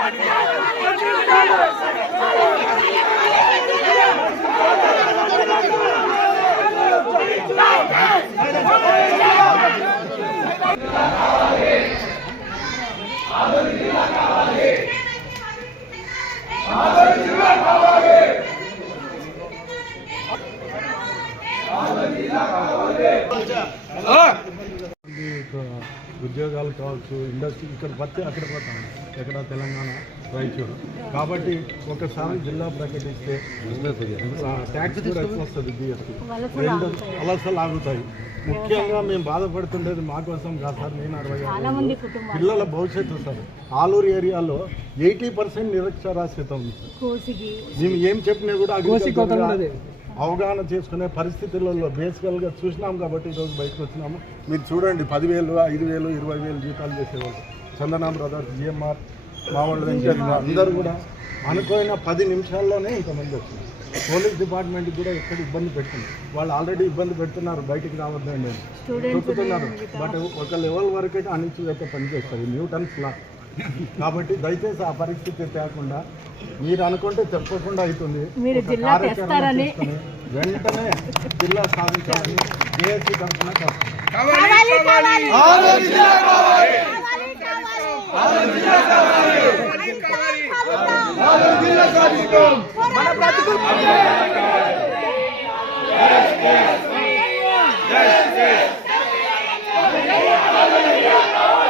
ఇది ఒక ఉద్యోగాలు కావచ్చు ఇండస్ట్రీ ఇక్కడ పత్తి అక్కడ పోతాం. ఎక్కడ తెలంగాణ రాయచూరు. కాబట్టి ఒకసారి జిల్లా ప్రకటిస్తే ట్యాక్స్ కూడా ఎక్కువ వస్తుంది బిఎస్సి రెండు వలసలు ఆగుతాయి. ముఖ్యంగా మేము బాధపడుతుండేది మా కోసం కాదు సార్ నేను అరవై. పిల్లల భవిష్యత్తు సార్. ఆలూరు ఏరియాలో ఎయిటీ పర్సెంట్ నిరక్షరాస్యత ఉంది సార్. కోసిగి మేము ఏం చెప్పినా కూడా అవగాహన చేసుకునే పరిస్థితులలో బేసికల్గా చూసినాం కాబట్టి ఈరోజు బయటకు వచ్చినాము. మీరు చూడండి పదివేలు ఐదు వేలు ఇరవై వేలు జీతాలు చేసేవాళ్ళు. చందనా బ్రదర్స్ జిఎంఆర్ మామూలు అందరూ కూడా అనుకోయిన పది నిమిషాల్లోనే ఇంతమంది వచ్చినారు. పోలీస్ డిపార్ట్మెంట్కి కూడా ఎక్కడ ఇబ్బంది పెట్టింది. వాళ్ళు ఆల్రెడీ ఇబ్బంది పెడుతున్నారు బయటికి రావద్దండి అని చెప్తున్నారు. బట్ ఒక లెవెల్ వరకే అణిచివేత పనిచేస్తుంది. న్యూటన్స్ లా కాబట్టి దయచేసి ఆ పరిస్థితి తేకుండా మీరు అనుకుంటే చెప్పకుండా అవుతుంది. వెంటనే జిల్లా సాధించాలని జేఏసీ తరఫున కోరుతున్నాను. కావాలి. కావాలి. రావాలి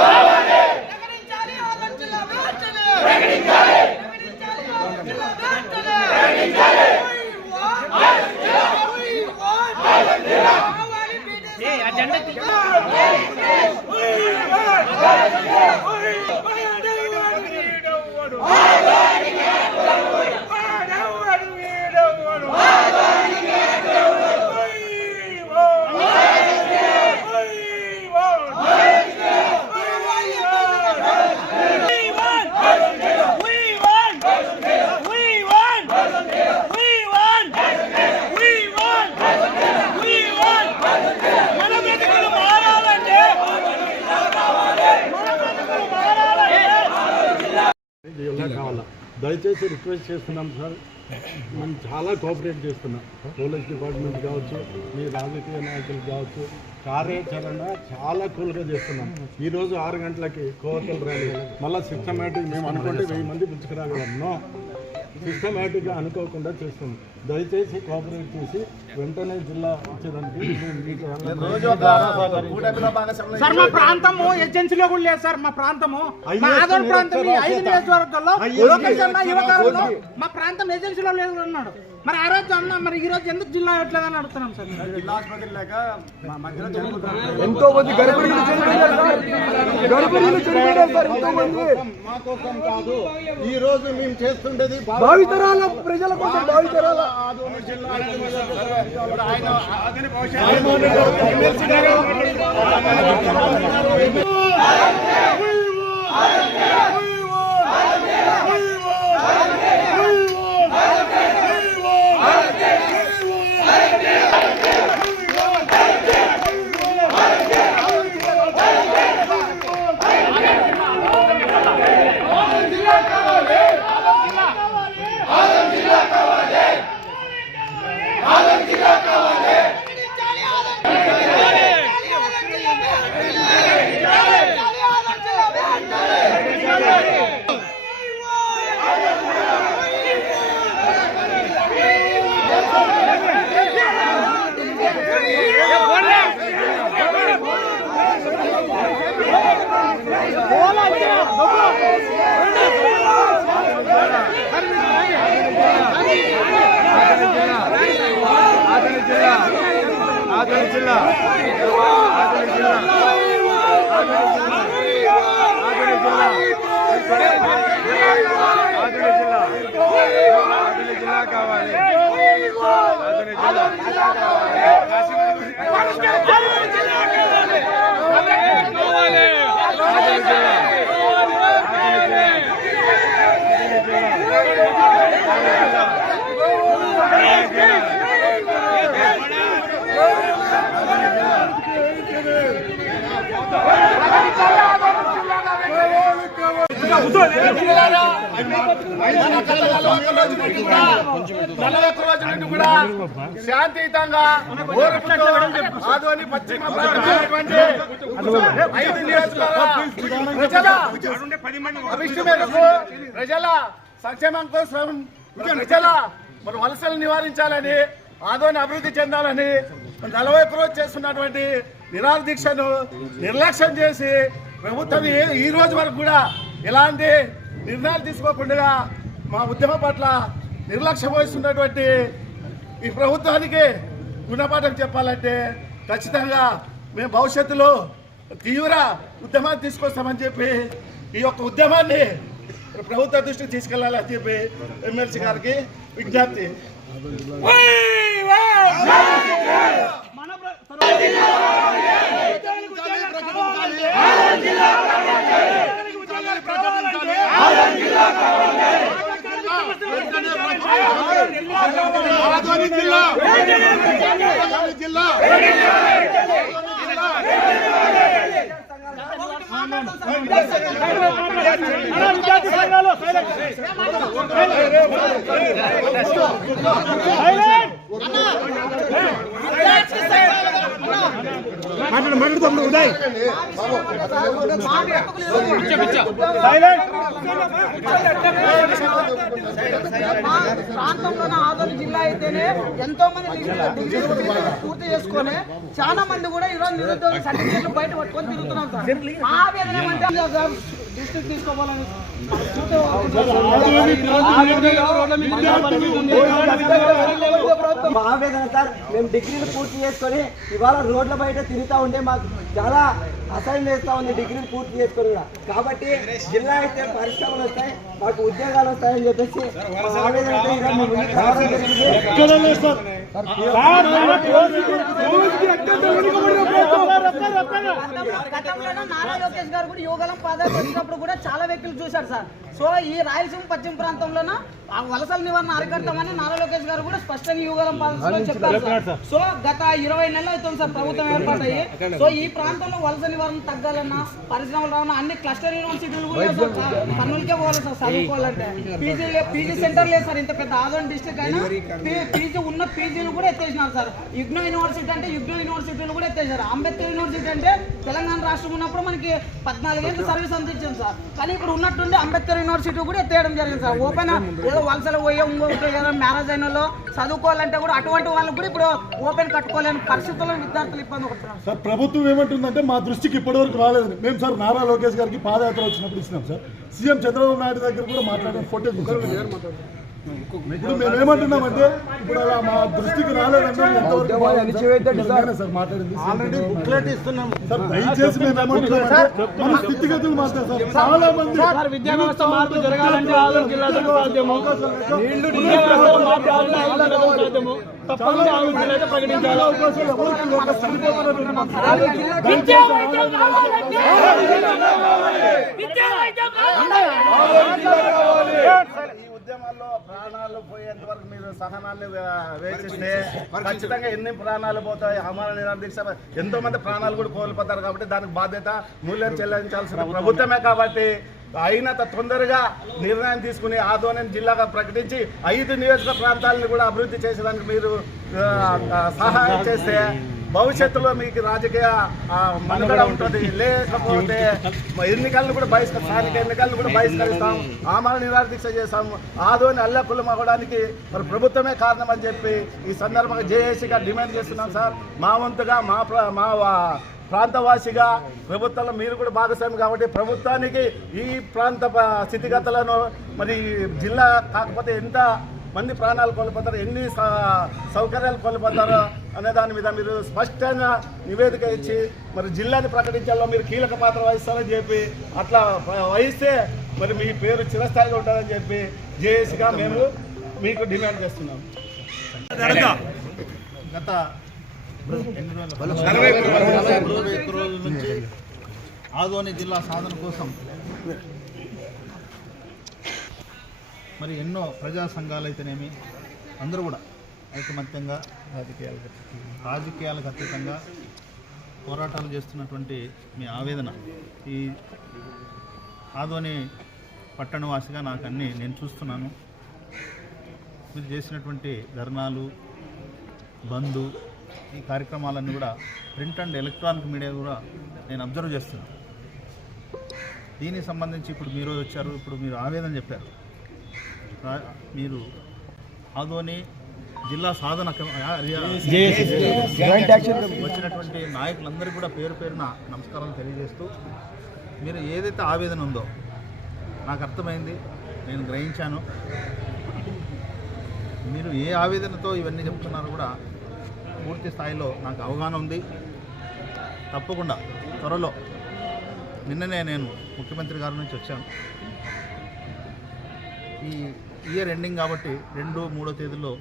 రిక్వెస్ట్ చేస్తున్నాం సార్. మేము చాలా కోఆపరేట్ చేస్తున్నాం. పోలీస్ డిపార్ట్మెంట్ కావచ్చు మీ రాజకీయ నాయకులు కావచ్చు కార్యాచరణ చాలా కూల్గా చేస్తున్నాం. ఈరోజు ఆరు గంటలకి కోవతలు ర్యాలీ. మళ్ళీ సిస్టమేటిక్ మేము అనుకుంటే వెయ్యి మంది పుచ్చుకురాగలం సిస్టమేటిక్గా అనుకోకుండా చేస్తున్నాం దయచేసి కోఆపరేట్ చేసి వెంటనే జిల్లా వచ్చేదానికి సార్ మా ప్రాంతము ఏజెన్సీలో కూడా లేదు సార్ మా ప్రాంతము. మా ప్రాంతం ఈ ఐదు నియోజకవర్గాల్లో లోకేష్ అన్న యువకాలంలో మా ప్రాంతం ఏజెన్సీలో లేదు అన్నాడు మరి ఆ రోజు అన్న మరి ఈ రోజు ఎందుకు జిల్లా ఇవ్వట్లేదని అడుగుతున్నాం సార్ ఎంతో మంది మా కోసం కాదు ఈ రోజు మేము చేస్తుండేది భావితరాల ప్రజల కోసం భావితరాల ఆయన జిల్లా నాగర్ జిల్లా నాగర్ జిల్లా నాగర్ జిల్లా నాగర్ జిల్లా నాగర్ జిల్లా కావాలి నాగర్ జిల్లా కావాలి కావాలి. నలభై ఒక్క రోజుల నుండి కూడా శాంతియుతంగా ఓర్పుతో ఆదోని పశ్చిమ ఐదు నియోజకవర్గాల ప్రజల మేరకు ప్రజల సంక్షేమం కోసం ప్రజల మరి వలసలు నివారించాలని ఆదోని అభివృద్ధి చెందాలని నలభై ఒక్క రోజు చేస్తున్నటువంటి నిరాహార దీక్షను నిర్లక్ష్యం చేసి ప్రభుత్వం ఈ రోజు వరకు కూడా ఎలాంటి నిర్ణయాలు తీసుకోకుండా మా ఉద్యమం పట్ల నిర్లక్ష్యం వహిస్తున్నటువంటి ఈ ప్రభుత్వానికి గుణపాఠం చెప్పాలంటే ఖచ్చితంగా మేము భవిష్యత్తులో తీవ్ర ఉద్యమాన్ని తీసుకొస్తామని చెప్పి ఈ యొక్క ఉద్యమాన్ని ప్రభుత్వ దృష్టికి తీసుకెళ్ళాలని చెప్పి ఎమ్మెల్సీ గారికి విజ్ఞప్తి ఆదోని జిల్లా ఆదోని జిల్లా మాట్లాడు మాట్లాడు తమ్ముడు ఉదయ్. ప్రాంతంలోని ఆదోని జిల్లా అయితేనే ఎంతో మంది పూర్తి చేసుకొని చాలా మంది కూడా ఈరోజు నిరుద్యోగ సర్టిఫికేట్లు బయట పట్టుకొని తిరుగుతున్నాం సార్. ఆవేదన ఏమంటే డిస్ట్రిక్ట్ తీసుకోవాలని మా ఆవేదన సార్ మేము డిగ్రీలు పూర్తి చేసుకొని ఇవాళ రోడ్ల బయట తిరుగుతూ ఉంటే మాకు చాలా అసహ్యం వేస్తూ ఉంది డిగ్రీలు పూర్తి చేసుకొని కూడా కాబట్టి జిల్లా అయితే పరిశ్రమలు వస్తాయి మాకు ఉద్యోగాలు వస్తాయని చెప్పేసి మా ఆవేదనతో ఈరోజు గతంలో నారా లోకేష్ గారు కూడా యోగలం పాదాలు వచ్చినప్పుడు కూడా చాలా వ్యక్తులు చూశారు సార్. సో ఈ రాయలసీమ పశ్చిమ ప్రాంతంలోన? ఆ వలసల నివారణ అరికడతామని నారా లోకేష్ గారు కూడా స్పష్టంగా యువగలం పాదయాత్రలో చెప్పారు సార్. సో గత ఇరవై నెలలు అవుతుంది సార్ ప్రభుత్వం ఏర్పాటయ్యి. సో ఈ ప్రాంతంలో వలస నివారణ తగ్గాలన్నా పరిశ్రమలు రావాలన్నా అన్ని క్లస్టర్ యూనివర్సిటీలు కూడా పన్నులకే పోవాలి సార్ చదువుకోవాలంటే. పీజీ పీజీ సెంటర్ లేదు సార్ ఇంత పెద్ద ఆదోన్ డిస్ట్రిక్ట్ అయినా. పీజీ ఉన్న పీజీలు కూడా ఎత్తేసినారు సార్. యుగ్నో యూనివర్సిటీ అంటే యుగ్నో యూనివర్సిటీలు కూడా ఎత్తేసారు అంబేద్కర్ యూనివర్సిటీ అంటే తెలంగాణ రాష్ట్రం ఉన్నప్పుడు మనకి పద్నాలుగేళ్ళు సర్వీస్ అందించాం సార్. కానీ ఇప్పుడు ఉన్నట్టుండి అంబేద్కర్ యూనివర్సిటీ కూడా ఎత్తేయడం జరిగింది సార్. ఓపెన్ ఏదో వలసలు పోయే ఇంకొకటి ఏదో మ్యారేజ్ అయిన వాళ్ళు చదువుకోవాలంటే కూడా అటువంటి వాళ్ళకు కూడా ఇప్పుడు ఓపెన్ కట్టుకోలేని పరిస్థితుల్లో విద్యార్థులు ఇబ్బంది పడుతున్నారు సార్. ప్రభుత్వం ఏమంటుందంటే మా దృష్టికి ఇప్పటివరకు రాలేదు మేము సార్ నారా లోకేష్ గారికి పాదయాత్ర వచ్చినప్పుడు ఇచ్చినాం సార్. సీఎం చంద్రబాబు నాయుడు దగ్గర కూడా మాట్లాడారు ఫోటో ఇప్పుడు మేము ఏమంటున్నామంటే ఇప్పుడు అలా మా దృష్టికి రాలేదంటే ఎంతవరకు నిజంగానే సార్ మాట్లాడింది. ఆల్రెడీ బుక్లెట్ ఇస్తున్నాం సార్ దయచేసి మేము ఏమంటున్నామంటే మన స్థితిగతులు మాట్లాడారు సార్. చాలా మంది విద్యా వ్యవస్థ మార్పు జరగాలంటే ఆదరణ జిల్లాలో సాధ్యము. నీళ్ళు సాధ్యము. తప్పకుండా ఆదరణ జిల్లా అయితే ప్రకటించాలి అవకాశాలు ఉద్యమాల్లో ప్రాణాలు పోయేంత వరకు మీరు సహనాన్ని వేచిస్తే ఖచ్చితంగా ఎన్ని ప్రాణాలు పోతాయి అమర నిరాదీక్ష ఎంతో మంది ప్రాణాలు కూడా కోల్పోతారు కాబట్టి దానికి బాధ్యత మూల్యం చెల్లించాల్సిన ప్రభుత్వమే కాబట్టి అయినంత తొందరగా నిర్ణయం తీసుకుని ఆదోని జిల్లాగా ప్రకటించి ఐదు నియోజక ప్రాంతాలను కూడా అభివృద్ధి చేసేదానికి మీరు సహాయం చేస్తే భవిష్యత్తులో మీకు రాజకీయ మనుగడ ఉంటుంది. లేకపోతే ఎన్నికలను కూడా బహిష్కరి స్థానిక ఎన్నికలను కూడా బహిష్కరిస్తాం. ఆమరణ నిరాదీక్ష చేస్తాం. ఆదోని అల్లకులం అవ్వడానికి మరి ప్రభుత్వమే కారణం అని చెప్పి ఈ సందర్భంగా జేఏసీగా డిమాండ్ చేస్తున్నాం సార్. మా వంతుగా మా ప్ర- మా ప్రాంతవాసిగా ప్రభుత్వంలో మీరు కూడా భాగస్వామి కాబట్టి ప్రభుత్వానికి ఈ ప్రాంత స్థితిగతులను మరి జిల్లా కాకపోతే ఎంత మంది ప్రాణాలు కోల్పోతారు ఎన్ని స- సౌకర్యాలు కోల్పోతారో అనే దాని మీద మీరు స్పష్టంగా నివేదిక ఇచ్చి మరి జిల్లాని ప్రకటించాలో మీరు కీలక పాత్ర వహిస్తారని చెప్పి అట్లా వహిస్తే మరి మీ పేరు చిరస్థాయిగా ఉంటుందని చెప్పి జేఏసీగా మేము మీకు డిమాండ్ చేస్తున్నాం. గత నలభై ఒక్క రోజుల నుంచి ఆదోని జిల్లా సాధన కోసం మరి ఎన్నో ప్రజా సంఘాలు అయితేనేమి అందరూ కూడా ఐకమత్యంగా రాజకీయాలకు రాజకీయాలకు అతీతంగా పోరాటాలు చేస్తున్నటువంటి మీ ఆవేదన. ఈ ఆదోని పట్టణవాసిగా నాకు అన్నీ నేను చూస్తున్నాను. మీరు చేసినటువంటి ధర్నాలు బంధు ఈ కార్యక్రమాలన్నీ కూడా ప్రింట్ అండ్ ఎలక్ట్రానిక్ మీడియా కూడా నేను అబ్జర్వ్ చేస్తున్నాను. దీనికి సంబంధించి ఇప్పుడు మీరు వచ్చారు ఇప్పుడు మీరు ఆవేదన చెప్పారు. మీరు ఆదోని జిల్లా సాధన వచ్చినటువంటి నాయకులందరికీ కూడా పేరు పేరున నమస్కారం తెలియజేస్తూ మీరు ఏదైతే ఆవేదన ఉందో నాకు అర్థమైంది నేను గ్రహించాను. మీరు ఏ ఆవేదనతో ఇవన్నీ చెప్తున్నారో కూడా పూర్తి స్థాయిలో నాకు అవగాహన ఉంది. తప్పకుండా త్వరలో నిన్ననే నేను ముఖ్యమంత్రి గారి నుంచి వచ్చాను. ఈ ఇయర్ ఎండింగ్ కాబట్టి రెండు మూడో తేదీలో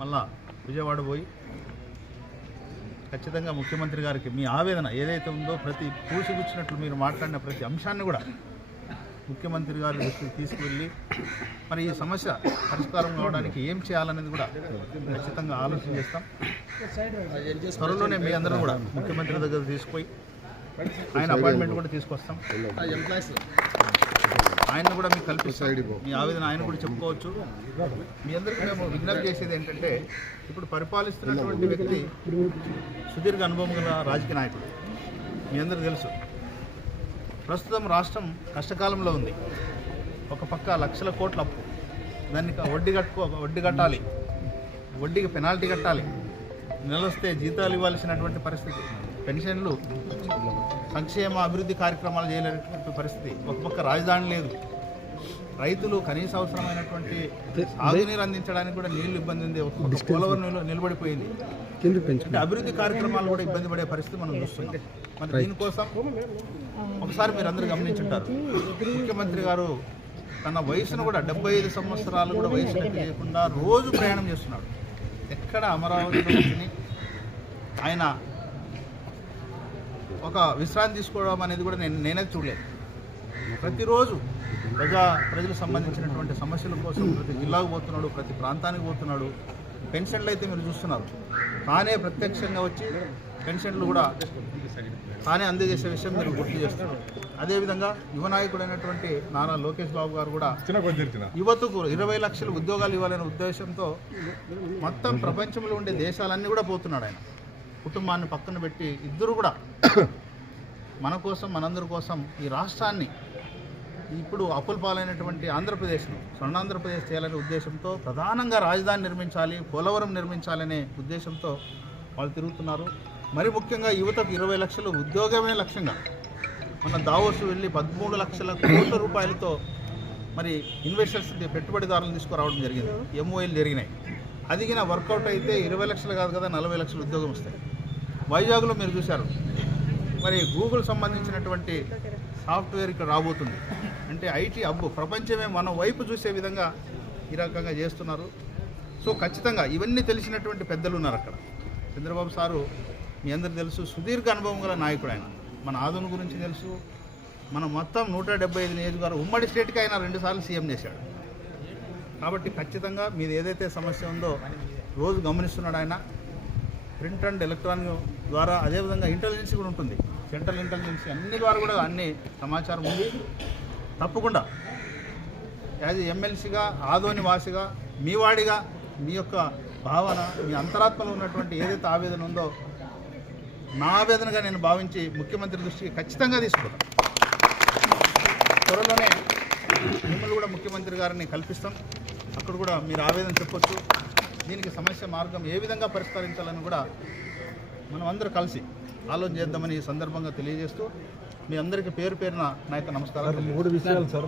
మళ్ళా విజయవాడ పోయి ఖచ్చితంగా ముఖ్యమంత్రి గారికి మీ ఆవేదన ఏదైతే ఉందో ప్రతి పూసిగుచ్చినట్లు మీరు మాట్లాడిన ప్రతి అంశాన్ని కూడా ముఖ్యమంత్రి గారి దృష్టికి తీసుకువెళ్ళి మరి ఈ సమస్య పరిష్కారం కావడానికి ఏం చేయాలనేది కూడా ఖచ్చితంగా ఆలోచన చేస్తాం. త్వరలోనే మీ అందరూ కూడా ముఖ్యమంత్రి దగ్గర తీసుకుపోయి ఆయన అపాయింట్మెంట్ కూడా తీసుకొస్తాం. ఆయన కూడా మీకు కల్పిస్తాం మీ ఆవేదన ఆయన కూడా చెప్పుకోవచ్చు. మీ అందరికీ మేము విజ్ఞప్తి చేసేది ఏంటంటే ఇప్పుడు పరిపాలిస్తున్నటువంటి వ్యక్తి సుదీర్ఘ అనుభవం గల రాజకీయ నాయకుడు. మీ అందరికీ తెలుసు. ప్రస్తుతం రాష్ట్రం కష్టకాలంలో ఉంది. ఒక పక్క లక్షల కోట్ల అప్పు. దాన్ని వడ్డీ కట్టుకో వడ్డీ కట్టాలి. వడ్డీకి పెనాల్టీ కట్టాలి. నెలొస్తే జీతాలు ఇవ్వాల్సినటువంటి పరిస్థితి. పెన్షన్లు సంక్షేమ అభివృద్ధి కార్యక్రమాలు చేయలేనటువంటి పరిస్థితి. ఒక పక్క రాజధాని లేదు. రైతులు కనీస అవసరమైనటువంటి సాగునీరు అందించడానికి కూడా నీళ్ళు ఇబ్బంది ఉంది. ఒక పోలవరం నిల- నిలబడిపోయింది. అభివృద్ధి కార్యక్రమాలు కూడా ఇబ్బంది పడే పరిస్థితి మనం చూస్తున్నాం. మరి దీనికోసం ఒకసారి మీరు అందరూ గమనించుంటారు. ముఖ్యమంత్రి గారు తన వయసును కూడా డెబ్బై ఐదు సంవత్సరాలు కూడా వయసు చేయకుండా రోజు ప్రయాణం చేస్తున్నాడు. ఎక్కడ అమరావతిలో ఆయన ఒక విశ్రాంతి తీసుకోవడం అనేది కూడా నేను నేనే చూడలేదు. ప్రతిరోజు ప్రజా ప్రజలకు సంబంధించినటువంటి సమస్యల కోసం ప్రతి జిల్లాకు పోతున్నాడు ప్రతి ప్రాంతానికి పోతున్నాడు. పెన్షన్లు అయితే మీరు చూస్తున్నారు. తానే ప్రత్యక్షంగా వచ్చి పెన్షన్లు కూడా తానే అందజేసే విషయం మీరు గుర్తు చేస్తున్నారు. అదేవిధంగా యువ నాయకుడైనటువంటి నారా లోకేష్ బాబు గారు కూడా యువతకు ఇరవై లక్షల ఉద్యోగాలు ఇవ్వాలనే ఉద్దేశంతో మొత్తం ప్రపంచంలో ఉండే దేశాలన్నీ కూడా పోతున్నాడు ఆయన. కుటుంబాన్ని పక్కన పెట్టి ఇద్దరు కూడా మన కోసం మనందరి కోసం ఈ రాష్ట్రాన్ని ఇప్పుడు అప్పుల పాలైనటువంటి ఆంధ్రప్రదేశ్ను స్వర్ణాంధ్రప్రదేశ్ చేయాలనే ఉద్దేశంతో ప్రధానంగా రాజధాని నిర్మించాలి పోలవరం నిర్మించాలనే ఉద్దేశంతో వాళ్ళు తిరుగుతున్నారు. మరి ముఖ్యంగా యువతకు ఇరవై లక్షలు ఉద్యోగమే లక్ష్యంగా మన దావోసు వెళ్ళి పదమూడు లక్షల కోట్ల రూపాయలతో మరి ఇన్వెస్టర్స్ పెట్టుబడిదారులను తీసుకురావడం జరిగింది. ఎంఓఎల్ జరిగినాయి. అదిగిన వర్కౌట్ అయితే ఇరవై లక్షలు కాదు కదా నలభై లక్షలు ఉద్యోగం వస్తాయి. వైజాగ్లో మీరు చూశారు. మరి గూగుల్ సంబంధించినటువంటి సాఫ్ట్వేర్ ఇక్కడ రాబోతుంది. అంటే ఐటీ అబ్బు ప్రపంచమే మన వైపు చూసే విధంగా ఈ రకంగా చేస్తున్నారు. సో ఖచ్చితంగా ఇవన్నీ తెలిసినటువంటి పెద్దలు ఉన్నారు అక్కడ. చంద్రబాబు సారు మీ అందరు తెలుసు సుదీర్ఘ అనుభవం గల నాయకుడు ఆయన. మన ఆదును గురించి తెలుసు. మన మొత్తం నూట డెబ్బై ఐదు నియోజకవర్గం ఉమ్మడి స్టేట్కి ఆయన రెండుసార్లు సీఎం చేశాడు. కాబట్టి ఖచ్చితంగా మీది ఏదైతే సమస్య ఉందో రోజు గమనిస్తున్నాడు ఆయన. ప్రింట్ అండ్ ఎలక్ట్రానిక్ ద్వారా అదేవిధంగా ఇంటెలిజెన్స్ కూడా ఉంటుంది. సెంట్రల్ ఇంటెలిజెన్స్ అన్ని ద్వారా కూడా అన్ని సమాచారం ఉంది. తప్పకుండా. యాజ్ ఎమ్మెల్సీగా ఆదోని వాసిగా మీ వాడిగా మీ యొక్క భావన మీ అంతరాత్మలో ఉన్నటువంటి ఏదైతే ఆవేదన ఉందో నా ఆవేదనగా నేను భావించి ముఖ్యమంత్రి దృష్టికి ఖచ్చితంగా తీసుకుంటాను త్వరలోనే మిమ్మల్ని కూడా ముఖ్యమంత్రి గారిని కల్పిస్తాం. అక్కడ కూడా మీరు ఆవేదన చెప్పొచ్చు. దీనికి సమస్య మార్గం ఏ విధంగా పరిష్కరించాలని కూడా మనం అందరూ కలిసి ఆలోచన చేద్దామని ఈ సందర్భంగా తెలియజేస్తూ మీ అందరికీ పేరు పేరున నా యొక్క నమస్కారాలు మూడు విషయాలు సార్